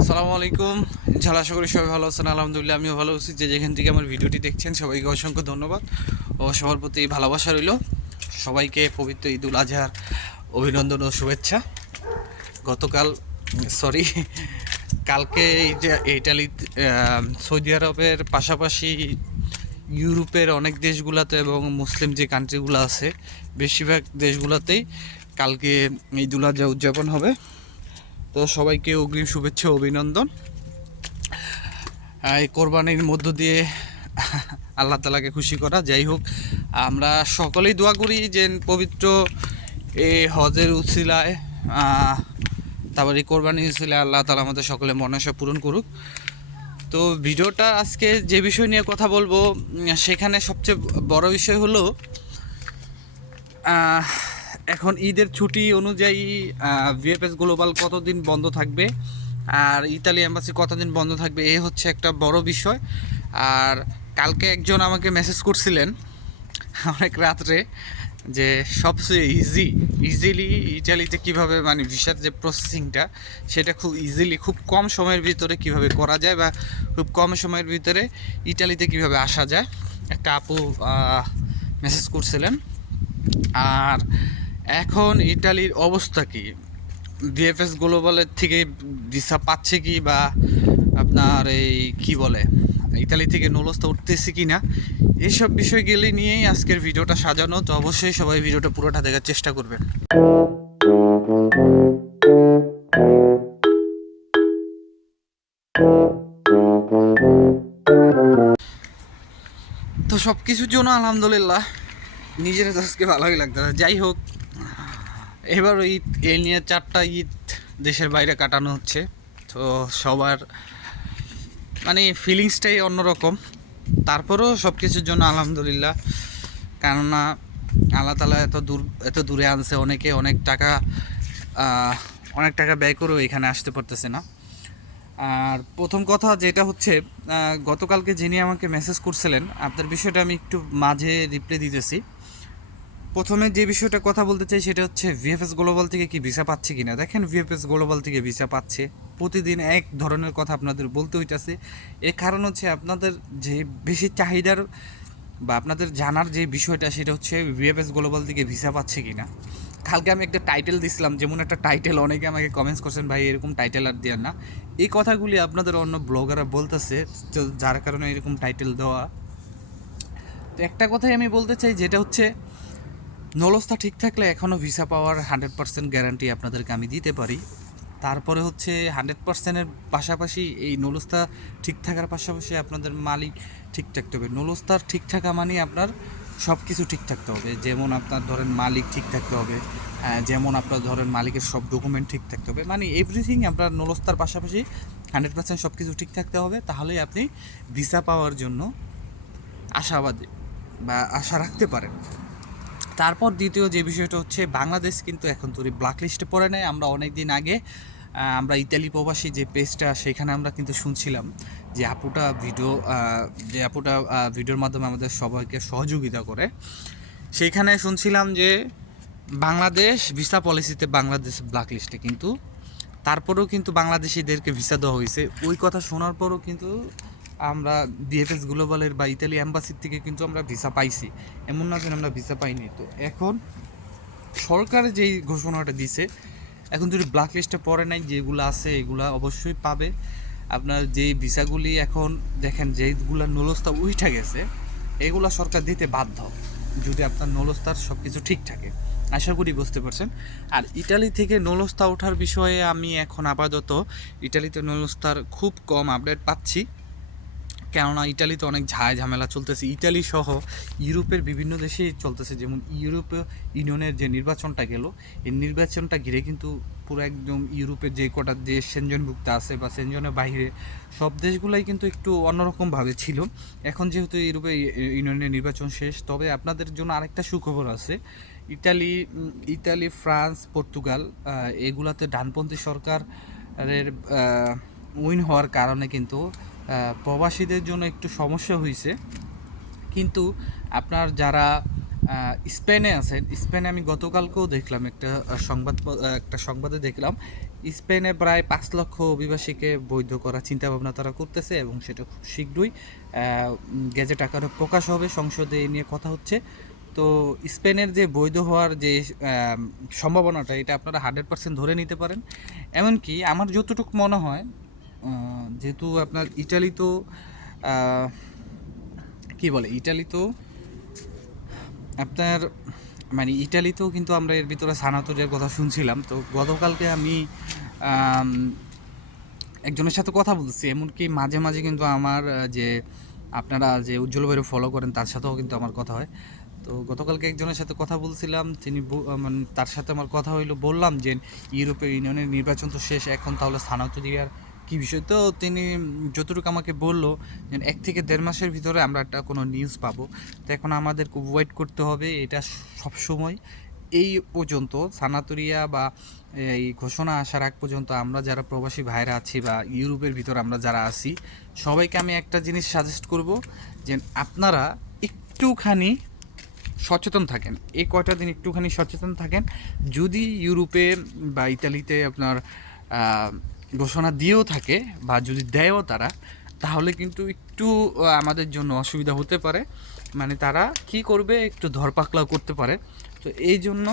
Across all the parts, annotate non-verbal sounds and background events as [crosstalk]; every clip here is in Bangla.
আসসালামু আলাইকুম। ইনশাল্লাহ আশা করি সবাই ভালো আছেন, আলহামদুলিল্লাহ আমিও ভালো আছি। যে যেখান থেকে আমার ভিডিওটি দেখছেন, সবাইকে অসংখ্য ধন্যবাদ ও সবার প্রতি ভালোবাসা রইল। সবাইকে পবিত্র ঈদুল আজহার অভিনন্দন ও শুভেচ্ছা। গতকাল সরি কালকে ইটালি সৌদি আরবের পাশাপাশি ইউরোপের অনেক দেশগুলোতে এবং মুসলিম যে কান্ট্রিগুলো আছে, বেশিরভাগ দেশগুলোতেই কালকে ঈদুল আজহা উদযাপন হবে। তো সবাইকে অগ্রিম শুভেচ্ছা অভিনন্দন। এই কোরবানির মধ্য দিয়ে আল্লাহ তালাকে খুশি করা। যাই হোক আমরা সকলেই দোয়া করি যে পবিত্র এই হজের উছিলায় আহ, তারপর এই কোরবানি উছিলায় আল্লাহ তালা আমাদের সকলে মনসা পূরণ করুক। তো ভিডিওটা আজকে যে বিষয় নিয়ে কথা বলব সেখানে সবচেয়ে বড় বিষয় হলো এখন ঈদের ছুটি অনুযায়ী ভিএফএস গ্লোবাল কতদিন বন্ধ থাকবে? আর ইতালি এম্বাসি কতদিন বন্ধ থাকবে? এ হচ্ছে একটা বড় বিষয়। আর কালকে একজন আমাকে মেসেজ করছিলেন, অনেক রাত্রে, যে সবচেয়ে ইজি ইজিলি ইটালিতে কীভাবে মানে ভিসার যে প্রসেসিংটা সেটা খুব ইজিলি খুব কম সময়ের ভিতরে কীভাবে করা যায় বা খুব কম সময়ের ভিতরে ইটালিতে কীভাবে আসা যায়। একটা আপু মেসেজ করছিলেন। আর এখন ইটালির অবস্থা কি? বিএফএস গ্লোবালের থেকে ভিসা পাচ্ছে কি বা আপনার এই কি বলে, ইতালি থেকে নলস্তা উঠতেছে কি না এইসব বিষয়গুলি নিয়েই আজকের ভিডিওটা সাজানো, তো অবশ্যই সবাই ভিডিওটা পুরোটা দেখার চেষ্টা করবেন। তো সব কিছুর জন্য আলহামদুলিল্লাহ, নিজের আজকে ভালোই লাগতো যাই হোক এবার ঈদ এ নিয়ে চারটা ঈদ দেশের বাইরে কাটানো হচ্ছে। তো সবার মানে ফিলিংসটাই অন্যরকম। তারপরেও সব কিছুর জন্য আলহামদুলিল্লাহ। কেননা আল্লাহ তালা এত দূর, এত দূরে আনছে অনেকে, অনেক টাকা অনেক টাকা ব্যয় করেও এখানে আসতে পারতেছে না। আর প্রথম কথা যেটা হচ্ছে গতকালকে যিনি আমাকে মেসেজ করছিলেন, আপনার বিষয়টা আমি একটু মাঝে রিপ্লাই দিতেছি। প্রথমে যে বিষয়টা কথা বলতে চাই সেটা হচ্ছে ভিএফএস গ্লোবাল থেকে কি ভিসা পাচ্ছে কিনা? দেখেন ভিএফএস গ্লোবাল থেকে ভিসা পাচ্ছে। প্রতিদিন এক ধরনের কথা আপনাদের বলতে হইতাছে। এর কারণ হচ্ছে আপনাদের যে বেশি চাহিদার বা আপনাদের জানার যে বিষয়টা সেটা হচ্ছে ভিএফএস গ্লোবাল থেকে ভিসা পাচ্ছে কিনা। কালকে আমি একটা টাইটেল দিছিলাম, যেমন একটা টাইটেল অনেকে আমাকে কমেন্টস করছেন, ভাই, এরকম টাইটেল আর দেওয়ার না। এই কথাগুলি আপনাদের অন্য ব্লগাররা বলতেছে যার কারণে এরকম টাইটেল দেওয়া। তো একটা কথাই আমি বলতে চাই, যেটা হচ্ছে নলস্তা ঠিক থাকলে এখনও ভিসা পাওয়ার হান্ড্রেড পার্সেন্ট গ্যারান্টি আপনাদেরকে আমি দিতে পারি। তারপরে হচ্ছে হান্ড্রেড পার্সেন্টের পাশাপাশি এই নলস্তা ঠিক থাকার পাশাপাশি আপনাদের মালিক ঠিক থাকতে হবে। নলস্তার ঠিক থাকা মানে আপনার সব কিছু ঠিক থাকতে হবে। যেমন আপনার ধরেন মালিক ঠিক থাকতে হবে যেমন আপনার ধরেন মালিকের সব ডকুমেন্ট ঠিক থাকতে হবে। মানে এভরিথিং আপনার নলস্তার পাশাপাশি হান্ড্রেড পার্সেন্ট সব কিছু ঠিক থাকতে হবে। তাহলেই আপনি ভিসা পাওয়ার জন্য আশাবাদী বা আশা রাখতে পারেন। তারপর দ্বিতীয় যে বিষয়টা হচ্ছে, বাংলাদেশ কিন্তু এখন তৈরি ব্ল্যাক লিস্টে পড়ে নেয়। আমরা অনেক দিন আগে আমরা ইতালি প্রবাসী যে পেজটা সেখানে আমরা কিন্তু শুনছিলাম যে আপুটা ভিডিও যে আপুটা ভিডিওর মাধ্যমে আমাদের সবাইকে সহযোগিতা করে। সেইখানে শুনছিলাম যে বাংলাদেশ ভিসা পলিসিতে বাংলাদেশ ব্ল্যাক লিস্টে কিন্তু, তারপরেও কিন্তু বাংলাদেশিদেরকে ভিসা দেওয়া হয়েছে। ওই কথা শোনার পরও কিন্তু আমরা বিএফএস গ্লোবালের বা ইতালি অ্যাম্বাসির থেকে কিন্তু আমরা ভিসা পাইছি। এমন না যে আমরা ভিসা পাইনি। তো এখন সরকার যেই ঘোষণাটা দিছে, এখন যদি ব্ল্যাক লিস্টে পড়ে নাই, যেগুলো আছে এগুলা অবশ্যই পাবে। আপনার যেই ভিসাগুলি এখন দেখেন যেইগুলো নলস্তা উইঠা গেছে, এগুলা সরকার দিতে বাধ্য, যদি আপনার নলস্তার সব কিছু ঠিক থাকে। আশা করি বুঝতে পারছেন। আর ইটালি থেকে নলস্তা ওঠার বিষয়ে আমি এখন আপাতত ইটালিতে নলস্তার খুব কম আপডেট পাচ্ছি। কেননা ইটালিতে অনেক ঝায় ঝামেলা চলতেছে। ইটালি সহ ইউরোপের বিভিন্ন দেশেই চলতেছে। যেমন ইউরোপীয় ইউনিয়নের যে নির্বাচনটা গেল, এই নির্বাচনটা ঘিরে কিন্তু পুরো একদম ইউরোপের যে কটা দেশ, সেনজনভুক্ত আছে বা সেনজনের বাইরে, সব দেশগুলাই কিন্তু একটু অন্যরকমভাবে ছিল। এখন যেহেতু ইউরোপে ইউনিয়নের নির্বাচন শেষ, তবে আপনাদের জন্য আরেকটা সুখবর আছে। ইটালি ইতালি ফ্রান্স, পর্তুগাল এগুলাতে ডানপন্থী সরকারের উইন হওয়ার কারণে কিন্তু প্রবাসীদের জন্য একটু সমস্যা হয়েছে কিন্তু আপনার যারা স্পেনে আছেন, স্পেনে আমি গতকালকেও দেখলাম একটা সংবাদ একটা সংবাদে দেখলাম, স্পেনে প্রায় পাঁচ লক্ষ অভিবাসীকে বৈধ করার চিন্তাভাবনা তারা করতেছে এবং সেটা খুব শীঘ্রই গেজেট আকারে প্রকাশ হবে, সংসদে এই নিয়ে কথা হচ্ছে। তো স্পেনের যে বৈধ হওয়ার যে সম্ভাবনাটা, এটা আপনারা হান্ড্রেড পার্সেন্ট ধরে নিতে পারেন। এমনকি আমার যতটুকু মনে হয় যেহেতু আপনার ইটালি তো কি বলে, ইটালি তো আপনার মানে ইটালিতেও কিন্তু আমরা এর ভিতরে সানাতরের কথা শুনছিলাম, তো গতকালকে আমি একজনের সাথে কথা বলছি এমনকি মাঝে মাঝে কিন্তু আমার যে আপনারা যে উজ্জ্বল ভাইরে ফলো করেন, তার সাথেও কিন্তু আমার কথা হয়। তো গতকালকে একজনের সাথে কথা বলছিলাম, তিনি মানে তার সাথে আমার কথা হইল, বললাম যে ইউরোপীয় ইউনিয়নের নির্বাচন তো শেষ, এখন তাহলে সানাতরিয়ার কি বিষয়? তো তিনি যতটুকু আমাকে বলল যে এক থেকে দেড় মাসের ভিতরে আমরা একটা কোনো নিউজ পাবো। তো এখন আমাদের ওয়েট করতে হবে, এটা সবসময় এই পর্যন্ত সানাতরিয়া বা এই ঘোষণা আসার আগ পর্যন্ত আমরা যারা প্রবাসী ভাইরা আছি বা ইউরোপের ভিতর আমরা যারা আছি, সবাইকে আমি একটা জিনিস সাজেস্ট করব যে আপনারা একটুখানি সচেতন থাকেন। এই কয়টা দিন একটুখানি সচেতন থাকেন। যদি ইউরোপে বা ইতালিতে আপনার ঘোষণা দিয়েও থাকে বা যদি দেয়ও তারা, তাহলে কিন্তু একটু আমাদের জন্য অসুবিধা হতে পারে। মানে তারা কি করবে, একটু ধরপাকলাও করতে পারে। তো এই জন্য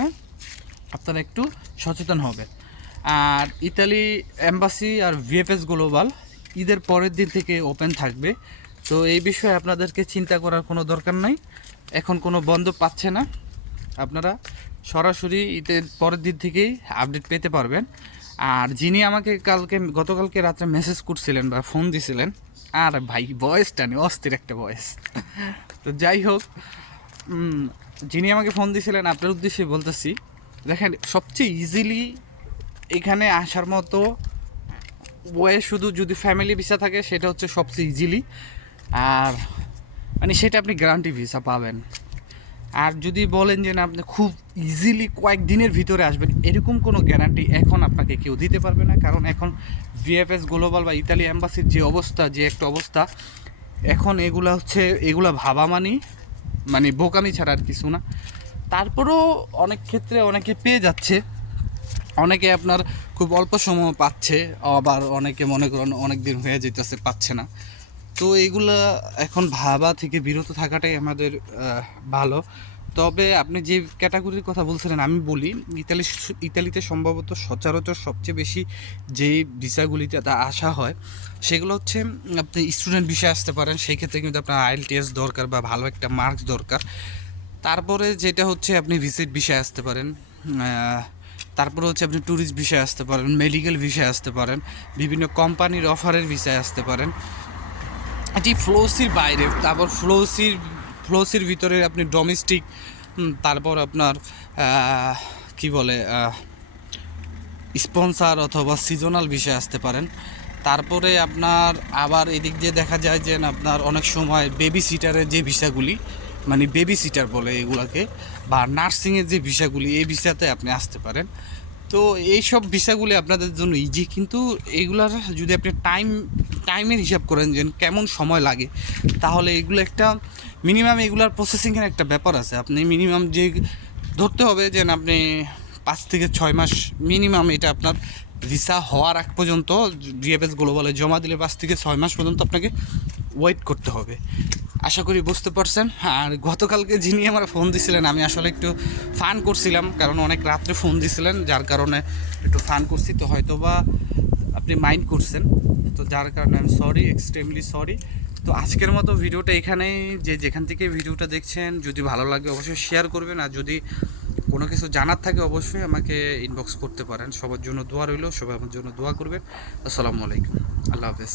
আপনারা একটু সচেতন হবে আর ইতালি এম্বাসি আর ভিএফএস গ্লোবাল, ঈদের পরের দিন থেকে ওপেন থাকবে। তো এই বিষয়ে আপনাদেরকে চিন্তা করার কোনো দরকার নাই। এখন কোনো বন্ধ পাচ্ছে না। আপনারা সরাসরি ঈদের পরের দিন থেকেই আপডেট পেতে পারবেন। আর যিনি আমাকে কালকে, গতকালকে রাত্রে মেসেজ করছিলেন বা ফোন দিছিলেন, আর ভাই বয়সটা নেই অস্থির একটা বয়স [laughs] তো যাই হোক যিনি আমাকে ফোন দিয়েছিলেন আপনার উদ্দেশ্যে বলতেছি, দেখেন, সবচেয়ে ইজিলি এখানে আসার মতো ওয়ে শুধু যদি ফ্যামিলি ভিসা থাকে, সেটা হচ্ছে সবচেয়ে ইজিলি আর মানে সেটা আপনি গ্যারান্টি ভিসা পাবেন। আর যদি বলেন যে না, আপনি খুব ইজিলি কয়েকদিনের ভিতরে আসবেন, এরকম কোনো গ্যারান্টি এখন আপনাকে কেউ দিতে পারবে না। কারণ এখন ভিএফএস গ্লোবাল বা ইতালি অ্যাম্বাসির যে অবস্থা, যে একটা অবস্থা, এখন এগুলা হচ্ছে, এগুলা ভাবা মানি মানে বোকামি ছাড়া আর কিছু না। তারপরেও অনেক ক্ষেত্রে অনেকে পেয়ে যাচ্ছে। অনেকে আপনার খুব অল্প সময় পাচ্ছে, আবার অনেকে মনে করেন অনেক দিন হয়ে যেতেছে পাচ্ছে না। তো এগুলা এখন ভাবা থেকে বিরত থাকাটাই আমাদের ভালো। তবে আপনি যে ক্যাটাগরির কথা বলছিলেন, আমি বলি, ইতালি ইতালিতে সম্ভবত সচরাচর সবচেয়ে বেশি যে ভিসাগুলিতে তা আসা হয়, সেগুলো হচ্ছে, আপনি স্টুডেন্ট বিষয়ে আসতে পারেন, সেই ক্ষেত্রে কিন্তু আপনার আইএলটিএস দরকার বা ভালো একটা মার্কস দরকার। তারপরে যেটা হচ্ছে, আপনি ভিজিট বিষয়ে আসতে পারেন তারপরে হচ্ছে আপনি ট্যুরিস্ট বিষয়ে আসতে পারেন মেডিকেল বিষয়ে আসতে পারেন, বিভিন্ন কোম্পানির অফারের বিষয়ে আসতে পারেন। এটি ফ্লোসির বাইরে, তারপর ফ্লোসির ফ্লোসির ভিতরে আপনি ডোমেস্টিক তারপর আপনার কি বলে স্পন্সার অথবা সিজনাল বিষয়ে আসতে পারেন। তারপরে আপনার আবার এদিক দিয়ে দেখা যায় যে আপনার অনেক সময় বেবি সিটারের যে ভিসাগুলি মানে বেবি সিটার বলে এগুলাকে, বা নার্সিংয়ের যে ভিসাগুলি, এই ভিসাতে আপনি আসতে পারেন। তো এইসব ভিসাগুলি আপনাদের জন্য ইজি কিন্তু এগুলার যদি আপনি টাইম টাইমের হিসাব করেন যে কেমন সময় লাগে, তাহলে এগুলো একটা মিনিমাম এগুলার প্রসেসিংয়ের একটা ব্যাপার আছে। আপনি মিনিমাম যে ধরতে হবে যে আপনি পাঁচ থেকে ছয় মাস মিনিমাম এটা আপনার ভিসা হওয়ার আগ পর্যন্ত ডিএফএস গ্লোবালে জমা দিলে পাঁচ থেকে ছয় মাস পর্যন্ত আপনাকে ওয়েট করতে হবে। আশা করি বুঝতে পারছেন। আর গতকালকে যিনি আমার ফোন দিছিলেন, আমি আসলে একটু ফান করছিলাম, কারণ অনেক রাত্রে ফোন দিছিলেন, যার কারণে একটু ফান করছি। তো হয়তো বা আপনি মাইন্ড করছেন, তো যার কারণে আমি সরি এক্সট্রিমলি সরি। তো আজকের মতো ভিডিওটা এখানেই, যে যেখান থেকে ভিডিওটা দেখছেন, যদি ভালো লাগে অবশ্যই শেয়ার করবেন, আর যদি কোনো কিছু জানার থাকে অবশ্যই আমাকে ইনবক্স করতে পারেন। সবার জন্য দোয়া রইল, সবাই আমার জন্য দোয়া করবেন। আসসালামু আলাইকুম। আল্লাহ হাফেজ।